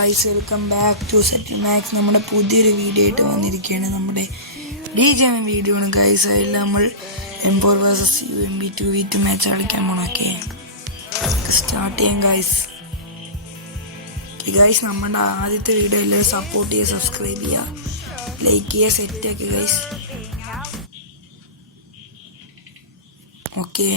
Guys welcome back to Settle Max. നമ്മുടെ പുതിയൊരു video ആയിട്ട് വന്നിരിക്കുകയാണ്. നമ്മുടെ BGM വീഡിയോ ആണ് ഗായ്സ്. അതിൽ നമ്മൾ M4 vs UMB2v2 മാച്ച് കളിക്കാൻ പോണൊക്കെ സ്റ്റാർട്ട് ചെയ്യാം ഗായ്സ്. ഗായ്സ് നമ്മുടെ ആദ്യത്തെ വീഡിയോ എല്ലാവരും സപ്പോർട്ട് ചെയ്യുക, സബ്സ്ക്രൈബ് ചെയ്യുക, ലൈക്ക് ചെയ്യുക, സെറ്റ് ആക്കുക ഗായ്സ്. ഓക്കെ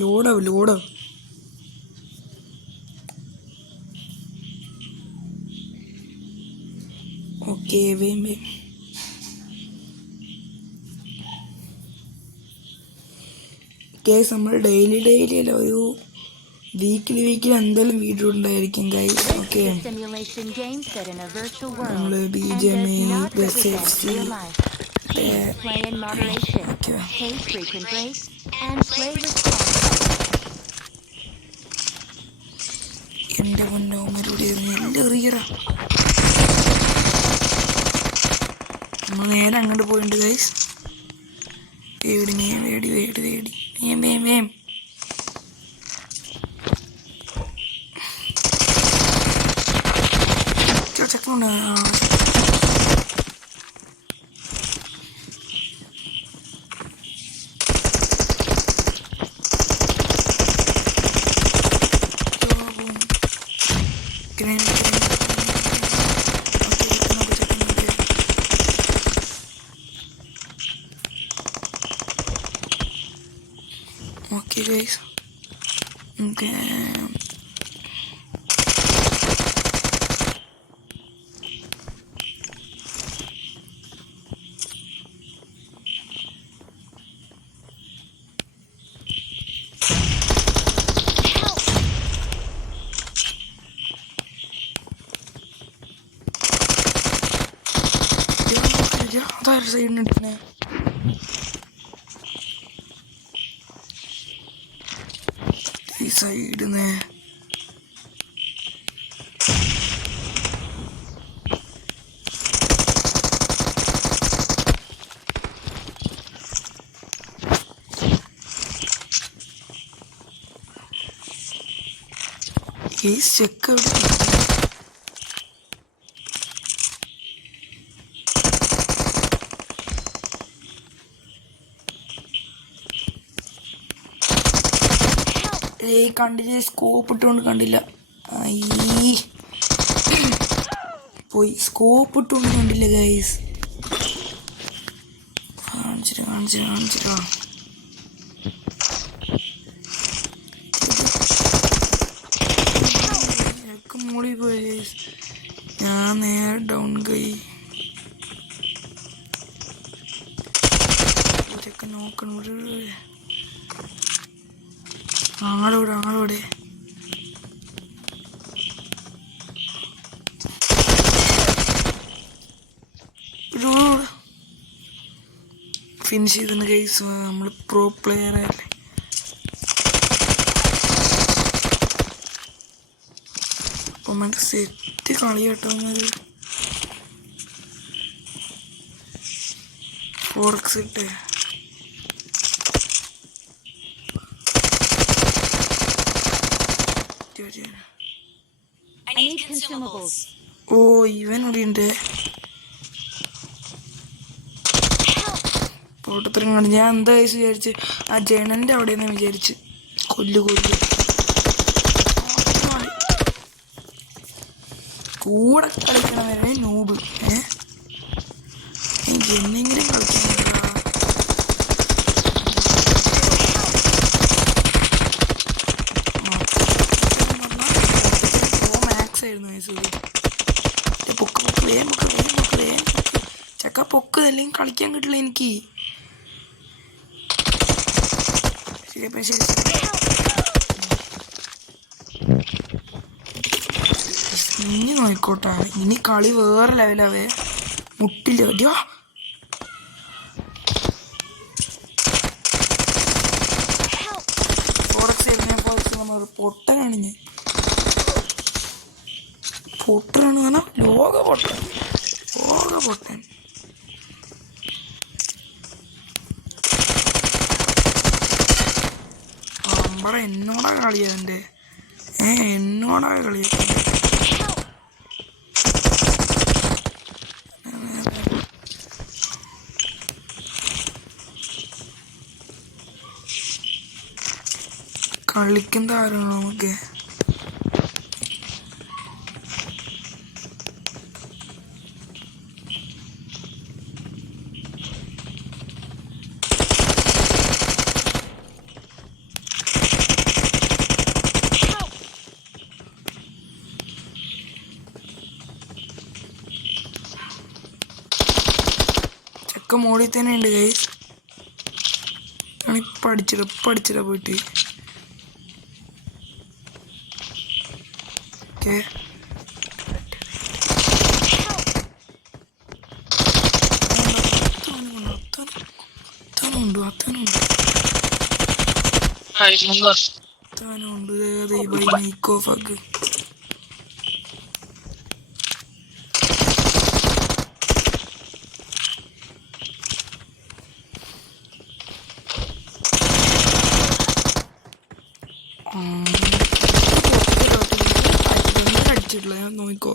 ലോഡോ ഓക്കെ വേം ഗൈസ്. നമ്മൾ ഡെയിലി അല്ല, ഒരു വീക്കിലി എന്തായാലും വീഡിയോ ഉണ്ടായിരിക്കും ഗൈസ്. ഓക്കെ നമ്മൾ BGM SFC എന്റെ മുന്നോമരുടെ നെല്ല് എറിയറ. നമ്മൾ നേരെ അങ്ങോട്ട് പോയിട്ടുണ്ട് ഗൈസ്. വേടി വേം ചെക്കുണ്ട്. Okay guys, okay. അതാരും സൈഡിനെ ഈ സൈഡിന്ന് ഈ ചെക്ക് കണ്ടില്ല, സ്കോപ്പ് ഇട്ടുകൊണ്ട് കണ്ടില്ല. പോയി സ്കോപ്പ് ഇട്ടുകൊണ്ട് കണ്ടില്ല ഗൈസ്. കാണിച്ചിട്ട് മോളി പോയി ഗൈസ്. ഞാൻ നേരെ ഡൗൺ കൈ ഇതൊക്കെ നോക്കണം. ആളോടെ ഫിനിഷ് ചെയ്തിട്ടുണ്ട് ഗൈസ്. നമ്മൾ പ്രോ പ്ലെയർ അല്ലേ. അപ്പൊ നമുക്ക് സെറ്റ് കളി കേട്ടോ. ഫോർക്സ് ഇട്ടേ ഓ ഇവൻ ഇവിടെയുണ്ട്. തോട്ടത്തിലും കണ്ടു. ഞാൻ എന്താ വിചാരിച്ച് ആ ജനന്റെ അവിടെ നിന്ന് വിചാരിച്ച് കൊല്ലു കൂടെ കളിക്കണവരെ നൂബ്. ജെന്നെങ്കിലും കളിക്കാൻ ചക്ക പൊക്ക്, അല്ലെങ്കിൽ കളിക്കാൻ കിട്ടില്ല എനിക്ക്. ശരി ഇനി നോയിക്കോട്ടെ. ഇനി കളി വേറെ ലെവലാവേ. മുട്ടില്ല പൊട്ടനാണ് ഞാൻ. പൊട്ടനാണ് കാരണം ലോക പൊട്ടൻ. പറ എന്നോടാ കളിയാ എൻ്റെ എന്നോടാ കളിയാ. കളിക്കുന്ന ആരാണോ നമുക്ക്? ചെക്ക മോളിൽ തന്നെ ഉണ്ട് ഗൈസ്. ഞാനിപ്പോൾ അടിച്ചിട പോയിട്ട്. ഓക്കെ അത്താനുണ്ട് മൈക്ക് ഓഫ് ആക്ക്. അടിച്ചിട്ടില്ല ഞാൻ നോക്കോ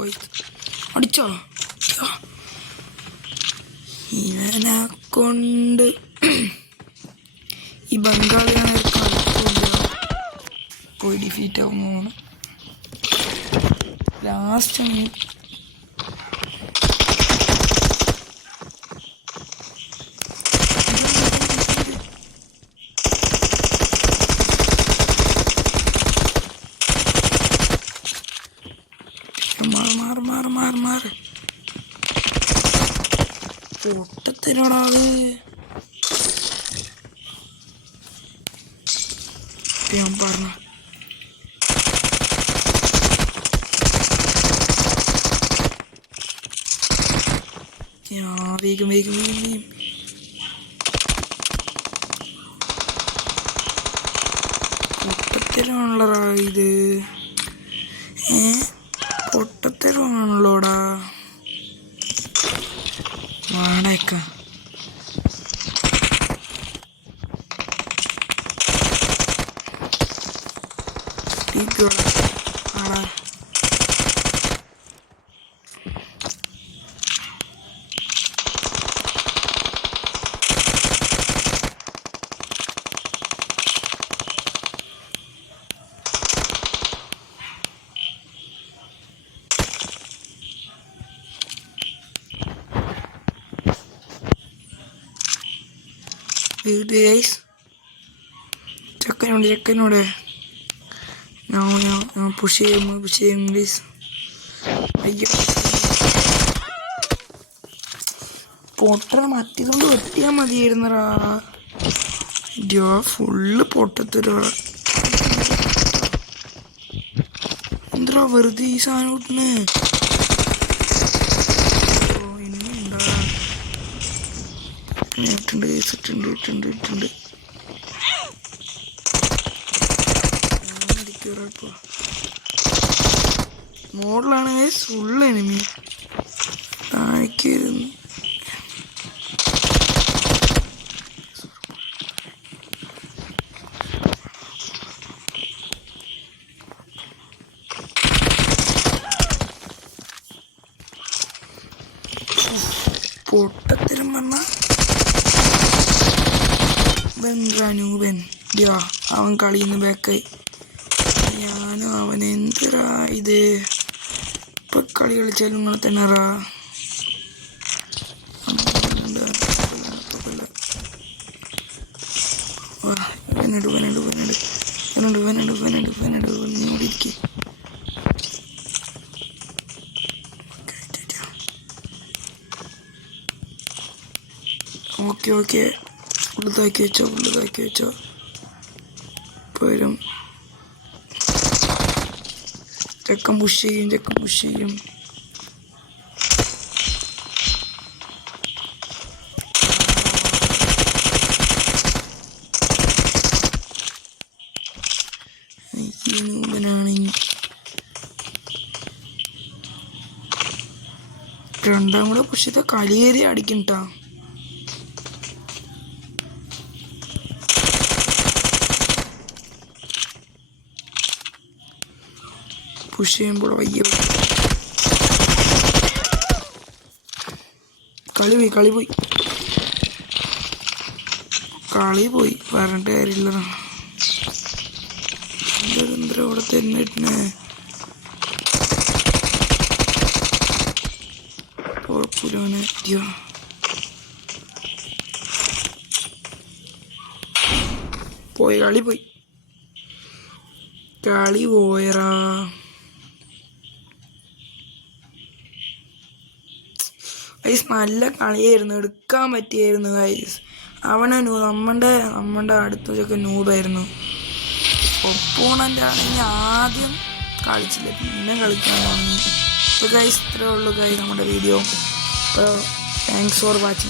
അടിച്ചോ ഇവനെ കൊണ്ട് ഈ ബംഗാളിയാണ് പോയി ഡിഫീറ്റ് ആവുന്നതാണ് ലാസ്റ്റ്. മാറ് പൊട്ടത്തിനോടാത് ഞാൻ പറഞ്ഞ വേഗം പൊട്ടത്തിലാണല്ലോടാ ഇത്. പൊട്ടത്തിലാണല്ലോടാ വാടക. ആടാ ഗൈസ് ചെക്കനോട് ഞാൻ പുഷ് ചെയ്യും ഗൈസ്. അയ്യോ പൊട്ടണ മറ്റേതുകൊണ്ട് വെട്ടിയാൽ മതിയായിരുന്നടാ. ഫുള്ള് പൊട്ടത്തരാ എന്താ വെറുതെ ഈ സാധനം കിട്ടണേ. ഇട്ടുണ്ട് മോഡലാണ് ഫുള്ള് എനിമി താഴേക്കായിരുന്നു. പൊട്ടത്തിലും പറഞ്ഞ ബെൻ അവൻ കളിയുന്ന ബാക്കായി. ഞാനും അവൻ എന്തിറാ ഇത് ഇപ്പൊ കളി കളിച്ചാലും ഇങ്ങനെ തന്നെറാ. ഇരിക്കേ ഓക്കെ ഉള്ളതാക്കി വെച്ചോ വരും. ചെക്കൻ പുഷ് ചെയ്യും. രണ്ടാം കൂടെ പുഷ് ചെയ്ത കളിയേറി അടിക്കണ്ടാ. പുഷ് ചെയ്യുമ്പോൾ വയ്യ. കളി പോയി പറഞ്ഞിട്ട് കാര്യമില്ല. എന്താ ഇവിടെ തന്നെ കുഴപ്പമില്ല. കളി പോയറാ. ഗൈസ് നല്ല കളിയായിരുന്നു, എടുക്കാൻ പറ്റിയായിരുന്നു ഗൈസ്. അവനെ നമ്മുടെ അടുത്തൊക്കെ നൂബായിരുന്നു. ഒപ്പോണൻ്റ് ആണെങ്കിൽ ആദ്യം കളിച്ചില്ല, പിന്നെ കളിക്കാൻ തുടങ്ങി. അപ്പോൾ ഗൈസ് ഇത്രേ ഉള്ളൂ ഗൈസ് നമ്മുടെ വീഡിയോ. അപ്പോൾ താങ്ക്സ് ഫോർ വാച്ചിങ്.